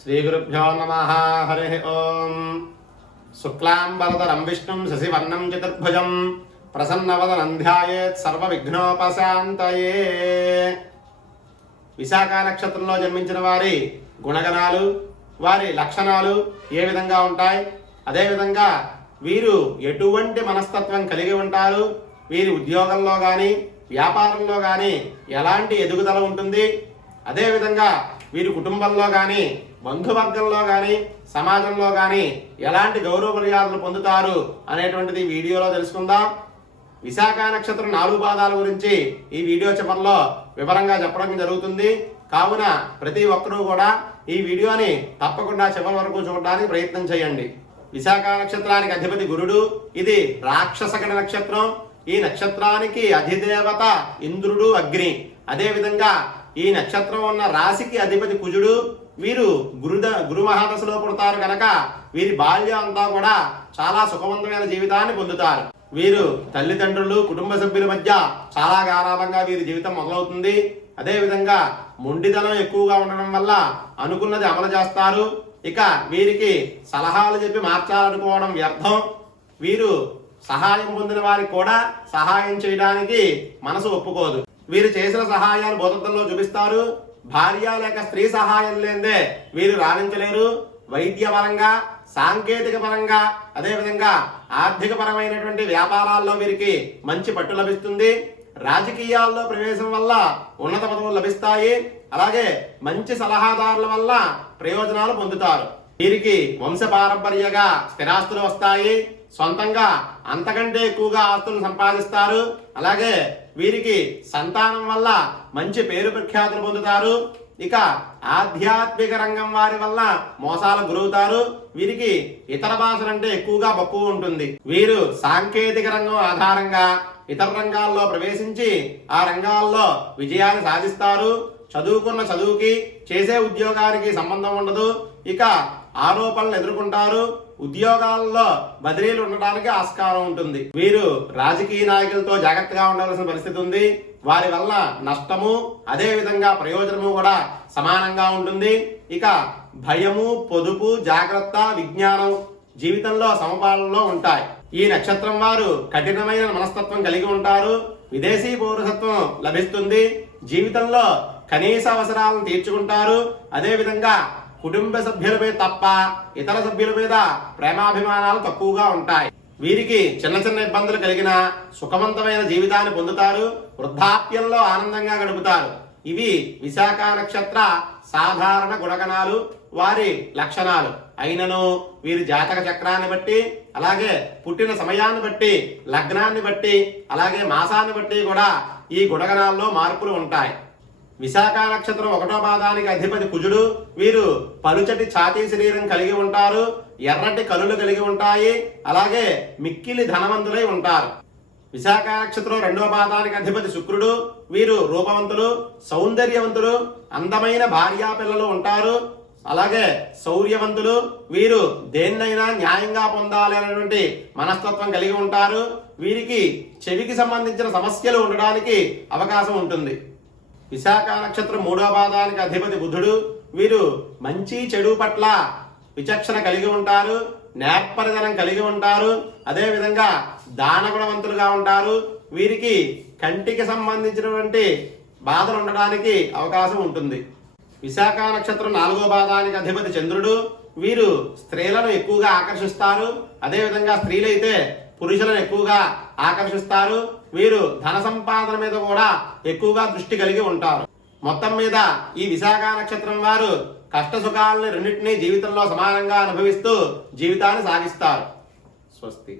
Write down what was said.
श्रीगुरुभ्यो नमः। हरि ओम। शुक्लांबरधरं विष्णुं शशिवर्णं चतुर्भुजं प्रसन्नवदनं ध्यायेत् सर्वविघ्नोपशान्तये। విశాఖ నక్షత్రంలో జన్మించిన వారి గుణగణాలు, వారి లక్షణాలు ఏ విధంగా ఉంటాయి, అదేవిధంగా వీరు ఎటువంటి మనస్తత్వం కలిగి ఉంటారు, వీరి ఉద్యోగంలో కానీ వ్యాపారంలో కానీ ఎలాంటి ఎదుగుదల ఉంటుంది, అదేవిధంగా వీరి కుటుంబంలో కానీ బంధువర్గంలో కానీ సమాజంలో కానీ ఎలాంటి గౌరవ మర్యాదలు పొందుతారు అనేటువంటిది వీడియోలో తెలుసుకుందాం. విశాఖ నక్షత్రం 4 పాదాల గురించి ఈ వీడియో చివరిలో వివరంగా చెప్పడం జరుగుతుంది. కావున ప్రతి ఒక్కరూ కూడా ఈ వీడియోని తప్పకుండా చివరి వరకు చూడడానికి ప్రయత్నం చేయండి. విశాఖ నక్షత్రానికి అధిపతి గురుడు. ఇది రాక్షసగణ నక్షత్రం. ఈ నక్షత్రానికి అధిదేవత ఇంద్రుడు, అగ్ని. అదేవిధంగా ఈ నక్షత్రం ఉన్న రాశికి అధిపతి కుజుడు. వీరు గురు మహాదశలో పుడతారు కనుక వీరి బాల్యం అంతా కూడా చాలా సుఖవంతమైన జీవితాన్ని పొందుతారు. వీరు తల్లిదండ్రులు, కుటుంబ సభ్యుల మధ్య చాలా గారాభంగా వీరి జీవితం మొదలవుతుంది. అదేవిధంగా మొండితనం ఎక్కువగా ఉండడం వల్ల అనుకున్నది అమలు చేస్తారు. ఇక వీరికి సలహాలు చెప్పి మార్చాలనుకోవడం వ్యర్థం. వీరు సహాయం పొందిన వారికి కూడా సహాయం చేయడానికి మనసు ఒప్పుకోదు. వీరు చేసిన సహాయాలు భూతత్వంలో చూపిస్తారు. భార్య లేక స్త్రీ సహాయం లేదే వీరు రాణించలేరు. వైద్య పరంగా, సాంకేతిక పరంగా, అదేవిధంగా ఆర్థిక పరమైనటువంటి వ్యాపారాల్లో వీరికి మంచి పట్టు లభిస్తుంది. రాజకీయాల్లో ప్రవేశం వల్ల ఉన్నత పదవులు లభిస్తాయి. అలాగే మంచి సలహాదారుల వల్ల ప్రయోజనాలు పొందుతారు. వీరికి వంశపారంపర్యంగా స్థిరాస్తులు వస్తాయి. సొంతంగా అంతకంటే ఎక్కువగా ఆస్తులను సంపాదిస్తారు. అలాగే వీరికి సంతానం వల్ల మంచి పేరు ప్రఖ్యాతులు పొందుతారు. ఇక ఆధ్యాత్మిక రంగం వారి వల్ల మోసాలకు గురవుతారు. వీరికి ఇతర భాషలంటే ఎక్కువగా మక్కువ ఉంటుంది. వీరు సాంకేతిక రంగం ఆధారంగా ఇతర రంగాల్లో ప్రవేశించి ఆ రంగాల్లో విజయాన్ని సాధిస్తారు. చదువుకున్న చదువుకి చేసే ఉద్యోగానికి సంబంధం ఉండదు. ఇక ఆరోపణలు ఎదుర్కొంటారు. ఉద్యోగాల్లో బదిలీలు ఉండడానికి ఆస్కారం ఉంటుంది. వీరు రాజకీయ నాయకులతో జాగ్రత్తగా ఉండవలసిన పరిస్థితి ఉంది. వారి వల్ల నష్టము, అదే విధంగా ప్రయోజనము కూడా సమానంగా ఉంటుంది. ఇక భయము, పొదుపు, జాగ్రత్త, విజ్ఞానం జీవితంలో సమపాలనలో ఉంటాయి. ఈ నక్షత్రం వారు కఠినమైన మనస్తత్వం కలిగి ఉంటారు. విదేశీ పౌరసత్వం లభిస్తుంది. జీవితంలో కనీస అవసరాలను తీర్చుకుంటారు. అదే విధంగా కుటుంబ సభ్యుల మీద తప్ప ఇతర సభ్యుల మీద ప్రేమాభిమానాలు తక్కువగా ఉంటాయి. వీరికి చిన్న చిన్న ఇబ్బందులు కలిగిన సుఖవంతమైన జీవితాన్ని పొందుతారు. వృద్ధాప్యంలో ఆనందంగా గడుపుతారు. ఇవి విశాఖ నక్షత్ర సాధారణ గుణగణాలు, వారి లక్షణాలు. అయినను వీరి జాతక చక్రాన్ని బట్టి, అలాగే పుట్టిన సమయాన్ని బట్టి, లగ్నాన్ని బట్టి, అలాగే మాసాన్ని బట్టి కూడా ఈ గుణగణాల్లో మార్పులు ఉంటాయి. విశాఖ నక్షత్రం 1వ పాదానికి అధిపతి కుజుడు. వీరు పలుచటి ఛాతీ శరీరం కలిగి ఉంటారు. ఎర్రటి కనులు కలిగి ఉంటాయి. అలాగే మిక్కిలి ధనవంతులై ఉంటారు. విశాఖ నక్షత్రం 2వ పాదానికి అధిపతి శుక్రుడు. వీరు రూపవంతులు, సౌందర్యవంతులు, అందమైన భార్యా పిల్లలు ఉంటారు. అలాగే శౌర్యవంతులు. వీరు దేన్నైనా న్యాయంగా పొందాలి అనేటువంటి మనస్తత్వం కలిగి ఉంటారు. వీరికి చెవికి సంబంధించిన సమస్యలు ఉండడానికి అవకాశం ఉంటుంది. విశాఖ నక్షత్రం 3వ పాదానికి అధిపతి బుధుడు. వీరు మంచి చెడు పట్ల విచక్షణ కలిగి ఉంటారు. నేర్పరితనం కలిగి ఉంటారు. అదేవిధంగా దానగుణవంతులుగా ఉంటారు. వీరికి కంటికి సంబంధించినటువంటి బాధలు ఉండడానికి అవకాశం ఉంటుంది. విశాఖ నక్షత్రం 4వ పాదానికి అధిపతి చంద్రుడు. వీరు స్త్రీలను ఎక్కువగా ఆకర్షిస్తారు. అదేవిధంగా స్త్రీలైతే పురుషులను ఎక్కువగా ఆకర్షిస్తారు. వీరు ధన సంపాదన మీద కూడా ఎక్కువగా దృష్టి కలిగి ఉంటారు. మొత్తం మీద ఈ విశాఖ నక్షత్రం వారు కష్ట సుఖాలని రెండింటినీ జీవితంలో సమానంగా అనుభవిస్తూ జీవితాన్ని సాగిస్తారు. స్వస్తి.